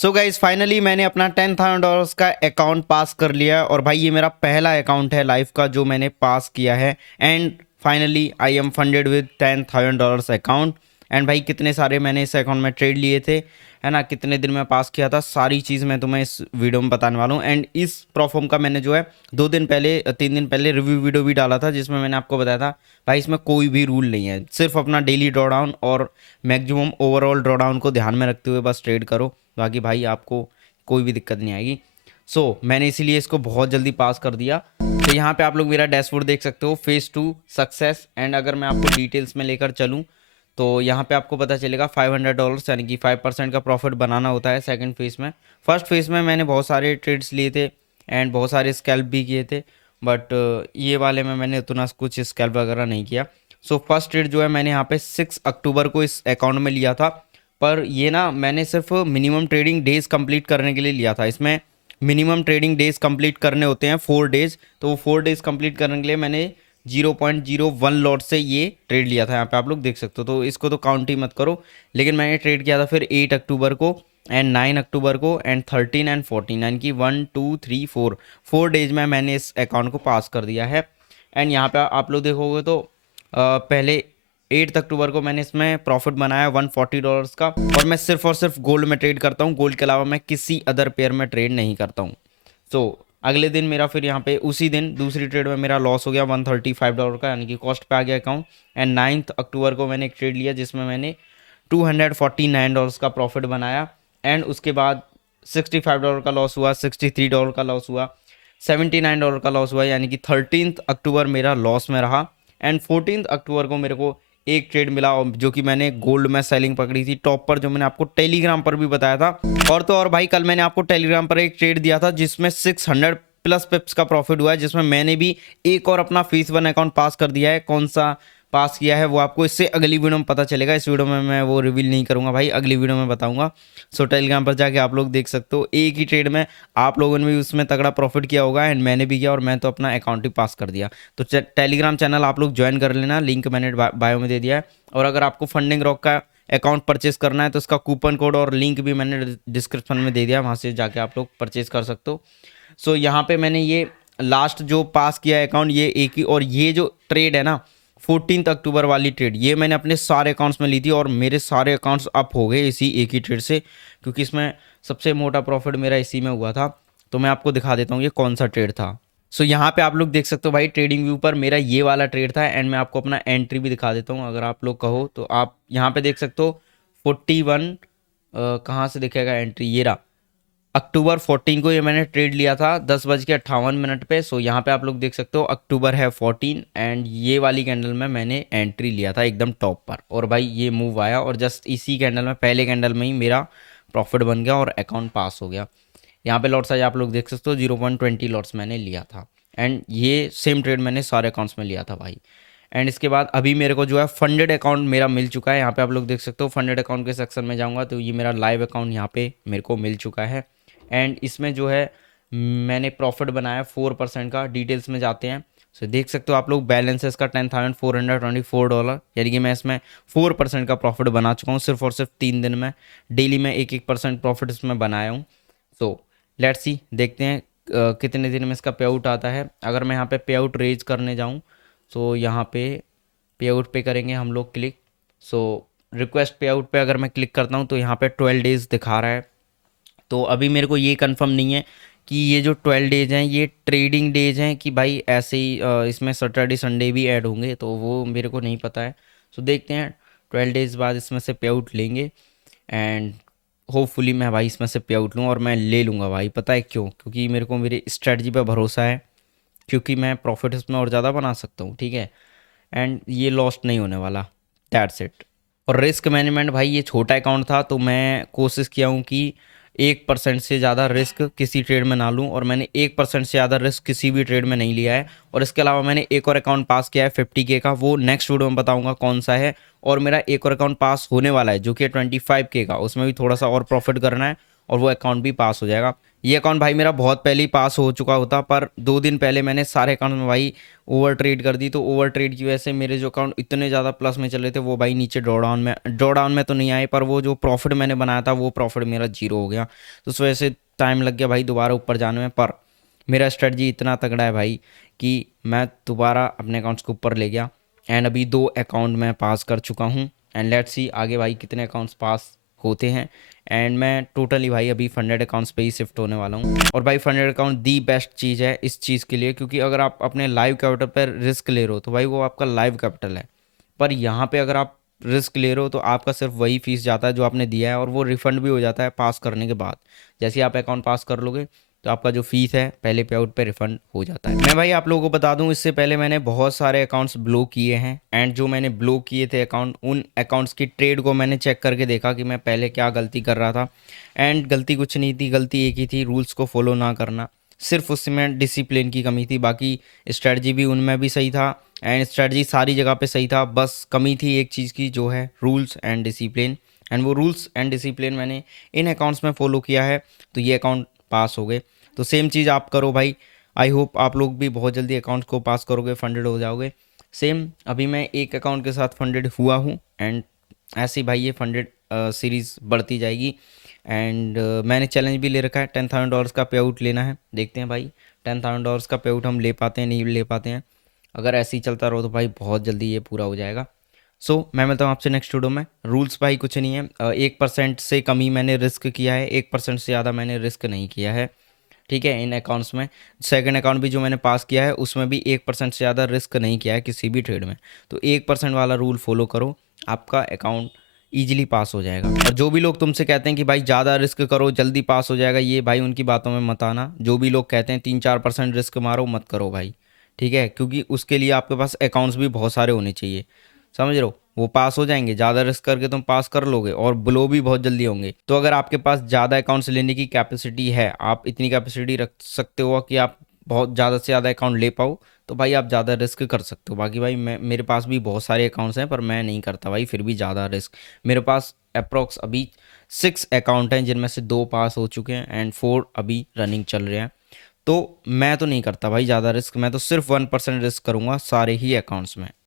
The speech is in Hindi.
सो गाइज फाइनली मैंने अपना $10,000 का अकाउंट पास कर लिया है और भाई ये मेरा पहला अकाउंट है लाइफ का जो मैंने पास किया है। And finally I am funded with $10,000 account. And भाई कितने सारे मैंने इस अकाउंट में ट्रेड लिए थे, है ना, कितने दिन में पास किया था, सारी चीज़ मैं तुम्हें इस वीडियो में बताने वाला हूँ। एंड इस प्रोफॉर्म का मैंने जो है 3 दिन पहले रिव्यू वीडियो भी डाला था जिसमें मैंने आपको बताया था भाई इसमें कोई भी रूल नहीं है, सिर्फ अपना डेली ड्रॉ डाउन और मैक्सिमम ओवरऑल ड्रॉ डाउन को ध्यान में रखते हुए बस ट्रेड करो, बाकी भाई आपको कोई भी दिक्कत नहीं आएगी। मैंने इसीलिए इसको बहुत जल्दी पास कर दिया। तो यहाँ पे आप लोग मेरा डैशबोर्ड देख सकते हो, फेज 2 सक्सेस। एंड अगर मैं आपको डिटेल्स में लेकर चलूँ तो यहाँ पे आपको पता चलेगा $500 यानी कि 5% का प्रॉफिट बनाना होता है सेकंड फेज में। फर्स्ट फेज में मैंने बहुत सारे ट्रेड्स लिए थे एंड बहुत सारे स्कैल्प भी किए थे, बट ये वाले में मैंने उतना कुछ स्कैल्प वगैरह नहीं किया। फर्स्ट ट्रेड जो है मैंने यहाँ पे 6 अक्टूबर को इस अकाउंट में लिया था, पर ये ना मैंने सिर्फ मिनिमम ट्रेडिंग डेज कंप्लीट करने के लिए लिया था। इसमें मिनिमम ट्रेडिंग डेज कंप्लीट करने होते हैं 4 डेज, तो वो 4 डेज कंप्लीट करने के लिए मैंने 0.01 लॉट से ये ट्रेड लिया था। यहाँ पे आप लोग देख सकते हो, तो इसको तो काउंट ही मत करो। लेकिन मैंने ट्रेड किया था फिर 8 अक्टूबर को एंड 9 अक्टूबर को एंड 13 एंड 14, यानी कि 1 2 3 4 डेज में मैंने इस अकाउंट को पास कर दिया है। एंड यहाँ पे आप लोग देखोगे तो पहले 8 अक्टूबर को मैंने इसमें प्रॉफिट बनाया $140 का। और मैं सिर्फ और सिर्फ गोल्ड में ट्रेड करता हूँ, गोल्ड के अलावा मैं किसी अदर पेयर में ट्रेड नहीं करता हूँ। अगले दिन मेरा फिर यहाँ पे उसी दिन दूसरी ट्रेड में मेरा लॉस हो गया $135 का, यानी कि कॉस्ट पे आ गया अकाउंट। एंड 9 अक्टूबर को मैंने एक ट्रेड लिया जिसमें मैंने $249 का प्रॉफिट बनाया। एंड उसके बाद $65 का लॉस हुआ, $63 का लॉस हुआ, $79 का लॉस हुआ, यानी कि 13 अक्टूबर मेरा लॉस में रहा। एंड 14 अक्टूबर को मेरे को एक ट्रेड मिला और जो कि मैंने गोल्ड में सेलिंग पकड़ी थी टॉप पर, जो मैंने आपको टेलीग्राम पर भी बताया था। और तो और भाई कल मैंने आपको टेलीग्राम पर एक ट्रेड दिया था जिसमें 600 प्लस पिप्स का प्रॉफिट हुआ है, जिसमें मैंने भी एक और अपना फेस 1 अकाउंट पास कर दिया है। कौन सा पास किया है वो आपको इससे अगली वीडियो में पता चलेगा, इस वीडियो में मैं वो रिवील नहीं करूंगा भाई, अगली वीडियो में बताऊंगा। टेलीग्राम पर जाके आप लोग देख सकते हो, एक ही ट्रेड में आप लोगों ने भी उसमें तगड़ा प्रॉफिट किया होगा एंड मैंने भी किया और मैं तो अपना अकाउंट ही पास कर दिया। तो टेलीग्राम चैनल आप लोग ज्वाइन कर लेना, लिंक मैंने बायो में दे दिया है। और अगर आपको फंडिंग रॉक का अकाउंट परचेस करना है तो उसका कूपन कोड और लिंक भी मैंने डिस्क्रिप्शन में दे दिया, वहाँ से जाके आप लोग परचेस कर सकते हो। यहाँ पे मैंने ये लास्ट जो पास किया अकाउंट ये एक ही, और ये जो ट्रेड है ना 14 अक्टूबर वाली ट्रेड, ये मैंने अपने सारे अकाउंट्स में ली थी और मेरे सारे अकाउंट्स अप हो गए इसी एक ही ट्रेड से, क्योंकि इसमें सबसे मोटा प्रॉफिट मेरा इसी में हुआ था। तो मैं आपको दिखा देता हूँ ये कौन सा ट्रेड था। यहाँ पे आप लोग देख सकते हो भाई ट्रेडिंग व्यू पर मेरा ये वाला ट्रेड था। एंड मैं आपको अपना एंट्री भी दिखा देता हूँ, अगर आप लोग कहो तो आप यहाँ पे देख सकते हो 41 कहाँ से दिखेगा एंट्री, ये रहा अक्टूबर 14 को ये मैंने ट्रेड लिया था 10:58 पे। यहाँ पे आप लोग देख सकते हो अक्टूबर है 14 एंड ये वाली कैंडल में मैंने एंट्री लिया था एकदम टॉप पर, और भाई ये मूव आया और जस्ट इसी कैंडल में पहले कैंडल में ही मेरा प्रॉफिट बन गया और अकाउंट पास हो गया। यहाँ पे लॉट साइज आप लोग देख सकते हो 0.20 लॉट्स मैंने लिया था। एंड ये सेम ट्रेड मैंने सारे अकाउंट्स में लिया था भाई। एंड इसके बाद अभी मेरे को जो है फंडेड अकाउंट मेरा मिल चुका है, यहाँ पे आप लोग देख सकते हो फंडेड अकाउंट के सेक्शन में जाऊँगा तो ये मेरा लाइव अकाउंट यहाँ पे मेरे को मिल चुका है। एंड इसमें जो है मैंने प्रॉफिट बनाया 4% का, डिटेल्स में जाते हैं। देख सकते हो आप लोग बैलेंस है इसका $10,424, यानी कि मैं इसमें 4% का प्रॉफिट बना चुका हूँ सिर्फ और सिर्फ 3 दिन में। डेली में 1% प्रॉफिट इसमें बनाया हूँ। लेट्स सी, देखते हैं कितने दिन में इसका पे आउट आता है। अगर मैं यहाँ पे पे आउट रेज करने जाऊँ तो यहाँ पे आउट पे करेंगे हम लोग क्लिक। रिक्वेस्ट पे आउट पे अगर मैं क्लिक करता हूँ तो यहाँ पे 12 डेज दिखा रहा है। तो अभी मेरे को ये कंफर्म नहीं है कि ये जो 12 डेज हैं ये ट्रेडिंग डेज हैं कि भाई ऐसे ही इसमें सैटरडे संडे भी ऐड होंगे, तो वो मेरे को नहीं पता है। देखते हैं 12 डेज बाद इसमें से पे आउट लेंगे एंड होपफुली मैं भाई इसमें से पे आउट लूँ और मैं ले लूँगा भाई। पता है क्यों? क्योंकि मेरे को मेरी स्ट्रेटजी पे भरोसा है, क्योंकि मैं प्रॉफिट इसमें और ज़्यादा बना सकता हूँ, ठीक है। एंड ये लॉस्ट नहीं होने वाला, दैट्स इट। और रिस्क मैनेजमेंट भाई ये छोटा अकाउंट था तो मैं कोशिश किया हूँ कि 1% से ज़्यादा रिस्क किसी ट्रेड में ना लूँ, और मैंने 1% से ज़्यादा रिस्क किसी भी ट्रेड में नहीं लिया है। और इसके अलावा मैंने एक और अकाउंट पास किया है 50K का, वो नेक्स्ट वीडियो में बताऊँगा कौन सा है। और मेरा एक और अकाउंट पास होने वाला है जो कि 25K का, उसमें भी थोड़ा सा और प्रॉफिट करना है और वो अकाउंट भी पास हो जाएगा। ये अकाउंट भाई मेरा बहुत पहले ही पास हो चुका होता, पर 2 दिन पहले मैंने सारे अकाउंट में भाई ओवर ट्रेड कर दी, तो ओवर ट्रेड की वजह से मेरे जो अकाउंट इतने ज़्यादा प्लस में चल रहे थे वो भाई नीचे ड्रॉडाउन में तो नहीं आए, पर वो जो प्रॉफिट मैंने बनाया था वो प्रॉफिट मेरा जीरो हो गया। तो उस वजह से टाइम लग गया भाई दोबारा ऊपर जाने में। पर मेरा स्ट्रेटजी इतना तगड़ा है भाई कि मैं दोबारा अपने अकाउंट्स को ऊपर ले गया, एंड अभी 2 अकाउंट मैं पास कर चुका हूँ। एंड लेट्स सी आगे भाई कितने अकाउंट्स पास होते हैं। एंड मैं टोटली भाई अभी फंडेड अकाउंट्स पे ही शिफ्ट होने वाला हूँ। और भाई फंडेड अकाउंट दी बेस्ट चीज़ है इस चीज़ के लिए, क्योंकि अगर आप अपने लाइव कैपिटल पर रिस्क ले रहे हो तो भाई वो आपका लाइव कैपिटल है। पर यहाँ पे अगर आप रिस्क ले रहे हो तो आपका सिर्फ वही फीस जाता है जो आपने दिया है, और वो रिफंड भी हो जाता है पास करने के बाद। जैसे ही आप अकाउंट पास कर लोगे तो आपका जो फीस है पहले पे आउट पे रिफंड हो जाता है। मैं भाई आप लोगों को बता दूं, इससे पहले मैंने बहुत सारे अकाउंट्स ब्लॉक किए हैं, एंड जो मैंने ब्लॉक किए थे अकाउंट, उन अकाउंट्स की ट्रेड को मैंने चेक करके देखा कि मैं पहले क्या गलती कर रहा था। एंड गलती कुछ नहीं थी, गलती एक ही थी, रूल्स को फॉलो ना करना। सिर्फ उसमें डिसिप्लिन की कमी थी, बाकी स्ट्रेटजी भी उनमें भी सही था, एंड स्ट्रेटजी सारी जगह पे सही था। बस कमी थी एक चीज़ की, जो है रूल्स एंड डिसिप्लिन। एंड वो रूल्स एंड डिसिप्लिन मैंने इन अकाउंट्स में फॉलो किया है, तो ये अकाउंट पास हो गए। तो सेम चीज़ आप करो भाई। आई होप आप लोग भी बहुत जल्दी अकाउंट को पास करोगे, फंडेड हो जाओगे। सेम अभी मैं एक अकाउंट के साथ फंडेड हुआ हूँ, एंड ऐसे ही भाई ये फंडेड सीरीज़ बढ़ती जाएगी। एंड मैंने चैलेंज भी ले रखा है, $10,000 का पे आउट लेना है। देखते हैं भाई $10,000 का पे आउट हम ले पाते हैं नहीं ले पाते हैं। अगर ऐसे ही चलता रहो तो भाई बहुत जल्दी ये पूरा हो जाएगा। मैं मिलता हूँ आपसे नेक्स्ट वीडियो में। रूल्स भाई कुछ नहीं है, 1% से कम ही मैंने रिस्क किया है, 1% से ज़्यादा मैंने रिस्क नहीं किया है, ठीक है। इन अकाउंट्स में सेकंड अकाउंट भी जो मैंने पास किया है उसमें भी 1% से ज़्यादा रिस्क नहीं किया है किसी भी ट्रेड में। तो 1% वाला रूल फॉलो करो, आपका अकाउंट ईजिली पास हो जाएगा। और जो भी लोग तुमसे कहते हैं कि भाई ज़्यादा रिस्क करो जल्दी पास हो जाएगा, ये भाई उनकी बातों में मत आना। जो भी लोग कहते हैं 3-4% रिस्क मारो, मत करो भाई, ठीक है। क्योंकि उसके लिए आपके पास अकाउंट्स भी बहुत सारे होने चाहिए, समझ रहे हो। वो पास हो जाएंगे, ज़्यादा रिस्क करके तुम पास कर लोगे, और ब्लो भी बहुत जल्दी होंगे। तो अगर आपके पास ज़्यादा अकाउंट्स लेने की कैपेसिटी है, आप इतनी कैपेसिटी रख सकते हो कि आप बहुत ज़्यादा से ज़्यादा अकाउंट ले पाओ, तो भाई आप ज़्यादा रिस्क कर सकते हो। बाकी भाई मेरे पास भी बहुत सारे अकाउंट्स हैं, पर मैं नहीं करता भाई फिर भी ज़्यादा रिस्क। मेरे पास अप्रोक्स अभी 6 अकाउंट हैं, जिनमें से 2 पास हो चुके हैं एंड 4 अभी रनिंग चल रहे हैं। तो मैं तो नहीं करता भाई ज़्यादा रिस्क, मैं तो सिर्फ 1% रिस्क करूँगा सारे ही अकाउंट्स में।